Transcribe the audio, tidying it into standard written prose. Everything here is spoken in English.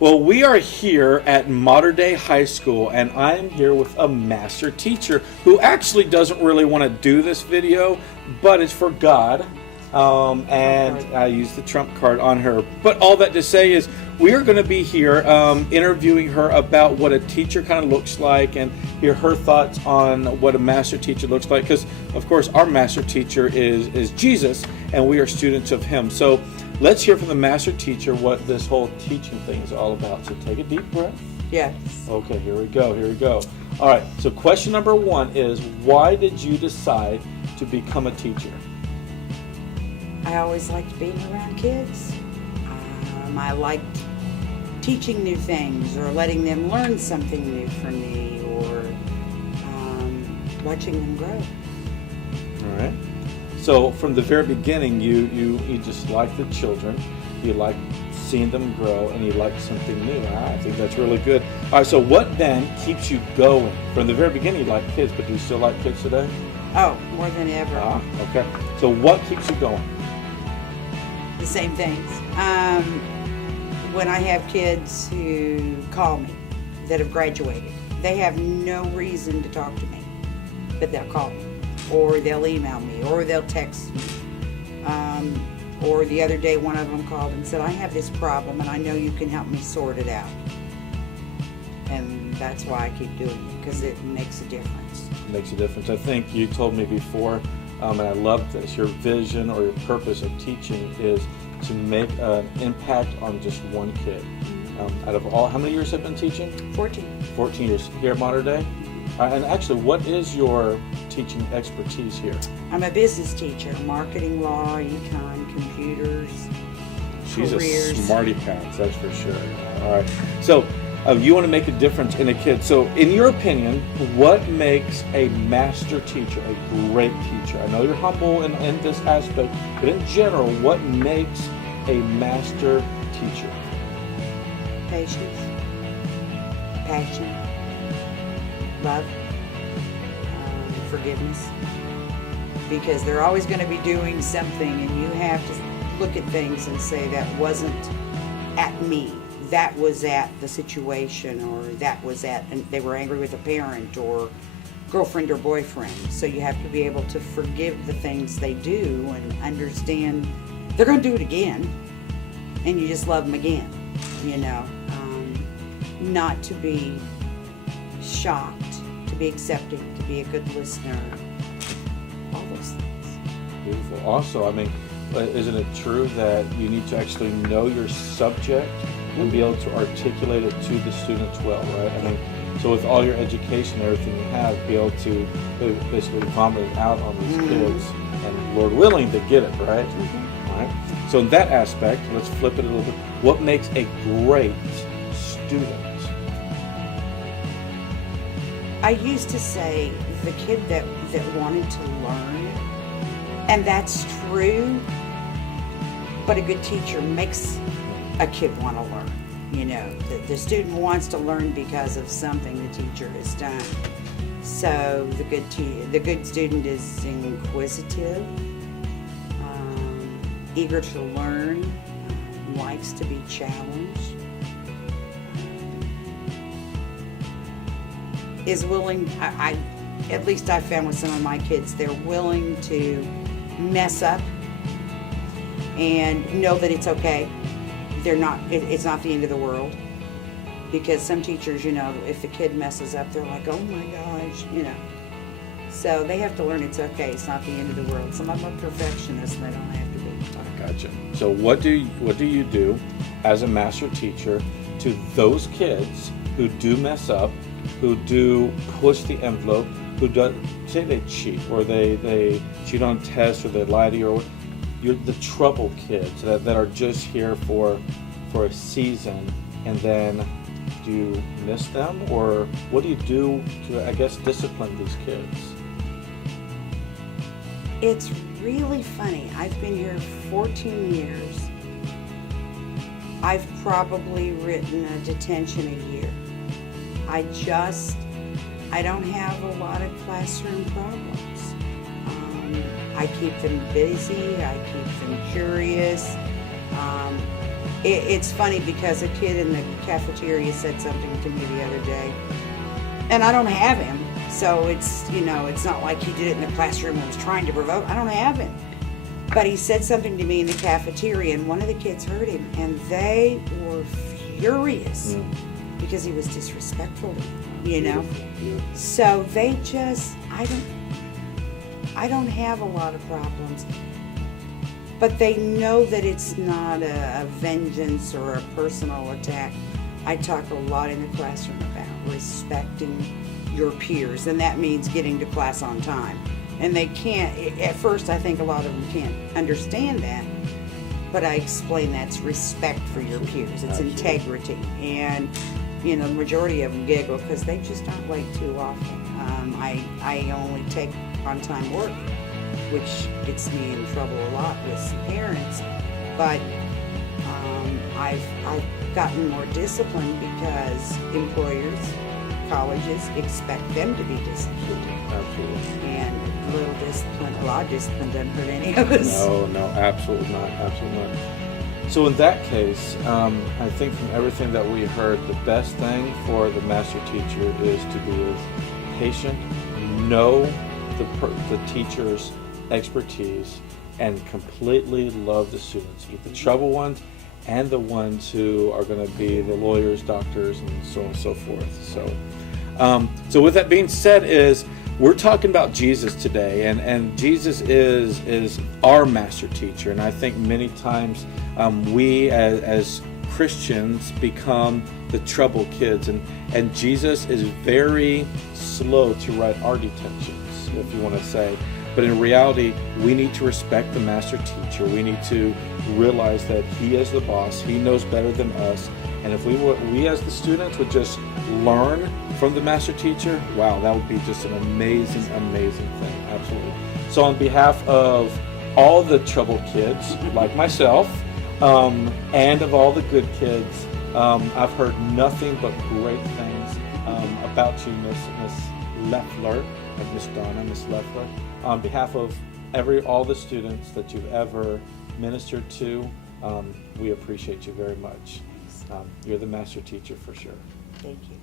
Well, we are here at Modern Day High School, and I'm here with a master teacher who actually doesn't really want to do this video, but it's for God. And I used the trump card on her. But all that to say is we are going to be here interviewing her about what a teacher kind of looks like and hear her thoughts on what a master teacher looks like. Because, of course, our master teacher is Jesus, and we are students of him. So let's hear from the master teacher what this whole teaching thing is all about. So take a deep breath. Yes. Okay, here we go. All right, so question number one is, why did you decide to become a teacher? I always liked being around kids. I liked teaching new things or letting them learn something new from me or watching them grow. All right. So from the very beginning, you just like the children, you like seeing them grow, and you like something new. I think that's really good. All right, so what then keeps you going? From the very beginning, you like kids, but do you still like kids today? Oh, more than ever. Okay. So what keeps you going? The same things. When I have kids who call me that have graduated, they have no reason to talk to me, but they'll call me, or they'll email me, or they'll text me. Or the other day, one of them called and said, I have this problem and I know you can help me sort it out. And that's why I keep doing it, because it makes a difference. It makes a difference. I think you told me before, and I love this, your vision or your purpose of teaching is to make an impact on just one kid. Out of all, how many years have you been teaching? 14. 14 years here at Modern Day? And actually, what is your teaching expertise here? I'm a business teacher, marketing, law, econ, computers, She's careers. a smarty pants, that's for sure. All right. So you want to make a difference in a kid. So in your opinion, what makes a master teacher a great teacher? I know you're humble in this aspect, but in general, what makes a master teacher? Patience, passion, love, forgiveness. Because they're always going to be doing something, and you have to look at things and say, that wasn't at me. That was at the situation, or that was at, and they were angry with a parent or girlfriend or boyfriend. So you have to be able to forgive the things they do and understand they're going to do it again, and you just love them again, not to be shocked, to be accepting, to be a good listener, all those things. Beautiful. Also, isn't it true that you need to actually know your subject and be able to articulate it to the students well, right? So with all your education, everything you have, be able to basically vomit it out on these kids, and Lord willing, they get it, right? All right. So in that aspect, let's flip it a little bit. What makes a great student? I used to say the kid that wanted to learn, and that's true, but a good teacher makes a kid want to learn. The student wants to learn because of something the teacher has done. So the good student is inquisitive, eager to learn, likes to be challenged, is willing. At least I found with some of my kids, they're willing to mess up and know that it's okay. It's not the end of the world, because some teachers, if the kid messes up, they're like, oh my gosh, So they have to learn it's okay. It's not the end of the world. Some of them are perfectionists, and they don't have to be. I gotcha. So what do you do as a master teacher to those kids who do mess up, who do push the envelope, who say they cheat, or they cheat on tests, or they lie to you, or you're the trouble kids that are just here for a season, and then do you miss them, or what do you do to, discipline these kids? It's really funny. I've been here 14 years. I've probably written a detention a year. I don't have a lot of classroom problems. I keep them busy, I keep them curious. It's funny because a kid in the cafeteria said something to me the other day, and I don't have him, so it's, it's not like he did it in the classroom and was trying to provoke. I don't have him. But he said something to me in the cafeteria, and one of the kids heard him, and they were furious because he was disrespectful to them, So they just, I don't have a lot of problems. But they know that it's not a vengeance or a personal attack. I talk a lot in the classroom about respecting your peers, and that means getting to class on time. And they can't, at first I think a lot of them can't understand that, but I explain that's respect for your peers. It's integrity. And, the majority of them giggle because they just aren't late too often. I only take on-time work, which gets me in trouble a lot with some parents, but I've gotten more disciplined because employers, colleges expect them to be disciplined. Absolutely. And a lot of discipline doesn't hurt any of us. No, absolutely not. So in that case, I think from everything that we heard, the best thing for the master teacher is to be patient, know the teacher's expertise, and completely love the students, the trouble ones and the ones who are going to be the lawyers, doctors, and so on and so forth. So with that being said, we're talking about Jesus today, and Jesus is our master teacher. And I think many times we as Christians become the troubled kids, and Jesus is very slow to write our detentions, if you want to say. But in reality, we need to respect the master teacher. We need to realize that he is the boss. He knows better than us. And if we as the students would just learn from the master teacher, wow, that would be just an amazing thing. Absolutely. So on behalf of all the troubled kids, like myself, and of all the good kids, I've heard nothing but great things about you, Miss Lefler, Miss Donna, Miss Lefler. On behalf of all the students that you've ever ministered to, we appreciate you very much. You're the master teacher for sure. Thank you.